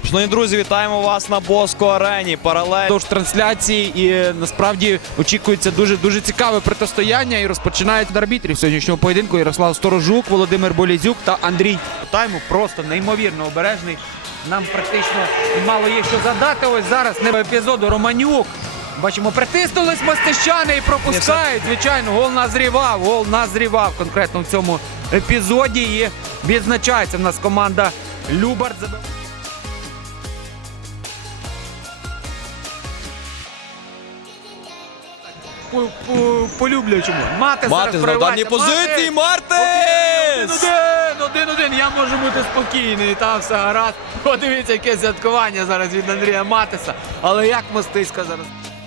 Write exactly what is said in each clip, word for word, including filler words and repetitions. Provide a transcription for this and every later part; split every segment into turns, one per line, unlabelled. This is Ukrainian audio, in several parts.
Шановні друзі, вітаємо вас на Боско Арені. Паралель
Тож трансляції і насправді очікується дуже-дуже цікаве протистояння. І розпочинають від арбітрів сьогоднішнього поєдинку Ярослав Сторожук, Володимир Болізюк та Андрій. Тайму просто неймовірно обережний. Нам практично мало є що задати. Ось зараз не епізоду Романюк. Бачимо, притиснулись мостищани і пропускають. Звичайно, гол назрівав, гол назрівав конкретно в цьому епізоді. І відзначається в нас команда Любарт. Полюблячому. Мати
Матис на
зараз
даній позиції. Мартис!
Один-один. Я можу бути спокійний. Там все гаразд. Подивіться, яке святкування зараз від Андрія Матиса. Але як Мостиська зараз.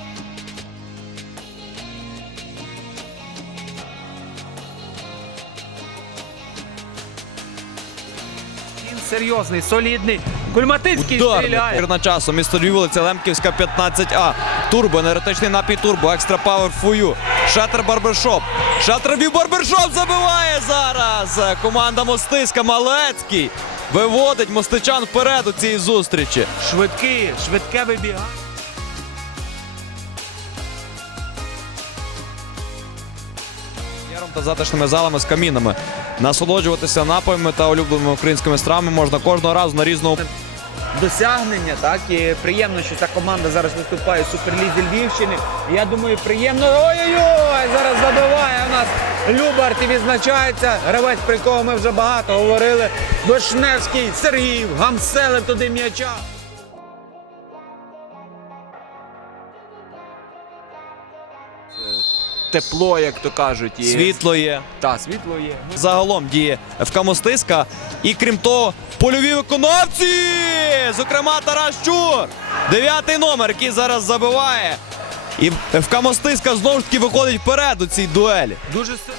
Він серйозний, солідний. Кульматицький стріляє.
На часу. Місто Львів, вулиця Лемківська, п'ятнадцять А. Турбо, енергетичний напій Турбо, екстра пауер фую. Шатер Барбершоп. Шатер Львів Барбершоп забиває зараз. Команда Мостиська. Малецький виводить мостичан вперед у цій зустрічі.
Швидкий, швидке вибігання.
Та затишними залами з камінами. Насолоджуватися напоями та улюбленими українськими стравами можна кожного разу на різному
досягнення, так, і приємно, що ця команда зараз виступає в Суперлізі Львівщини. Я думаю, приємно. Ой-ой-ой! Зараз забиває у нас Любарт і відзначається. Гравець, про якого ми вже багато говорили. Вишневський Сергій гамселив туди м'яча. Тепло, як то кажуть. І...
світло є.
Так, світло є.
Загалом діє ФК Мостиська. І крім того, польові виконавці! Зокрема, Тарас Чур. Дев'ятий номер, який зараз забиває. І ФК Мостиська знову ж таки виходить вперед у цій дуелі.
Дуже сильно.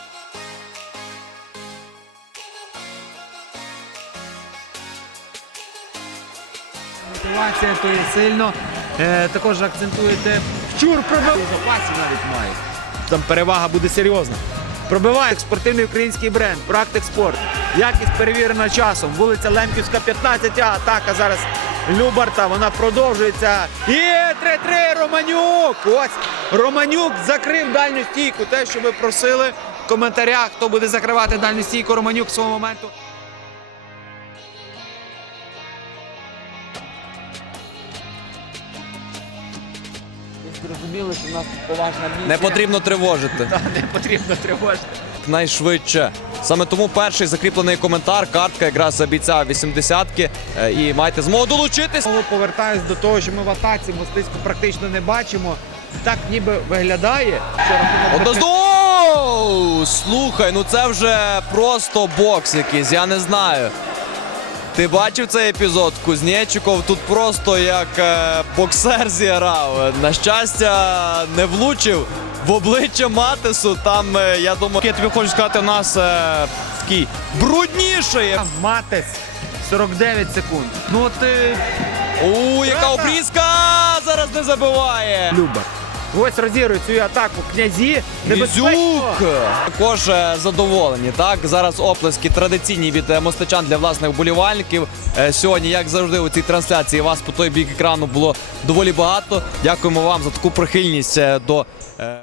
Мотивація то є сильно. Е, також акцентуєте. Чур пробив. Запасів навіть має. Там перевага буде серйозна. Пробиває спортивний український бренд. Практик спорт. Якість перевірена часом. Вулиця Лемківська, п'ятнадцять А. Атака зараз Любарта. Вона продовжується. І три-три. Романюк. Ось. Романюк закрив дальню стійку. Те, що ви просили в коментарях, хто буде закривати дальню стійку. Романюк свого моменту. Зрозуміло, що в нас поважна місія.
Не потрібно тривожити.
Так, не потрібно тривожити.
Найшвидше. Саме тому перший закріплений коментар, картка якраз бійця вісімдесятки. І маєте змогу долучитись.
Знову повертаюсь до того, що ми в атаці Мостиську практично не бачимо. Так ніби виглядає, що рахунок...
Однозначно! Слухай, ну це вже просто бокс якийсь, я не знаю. Ти бачив цей епізод? Кузнєчиков тут просто як е, боксер зіграв. На щастя, не влучив в обличчя Матису. Там, е, я думаю, я тобі хочу сказати, у нас е, такий брудніший.
Матис, сорок дев'ять секунд. Ну от... Е...
У, яка обрізка! Зараз не забиває.
Любар. Ось розігрує цю атаку князі.
Небезпечно. Також е, задоволені. Так, зараз оплески традиційні від е, мостичан для власних вболівальників. Е, сьогодні, як завжди, у цій трансляції вас по той бік екрану було доволі багато. Дякуємо вам за таку прихильність е, до... Е...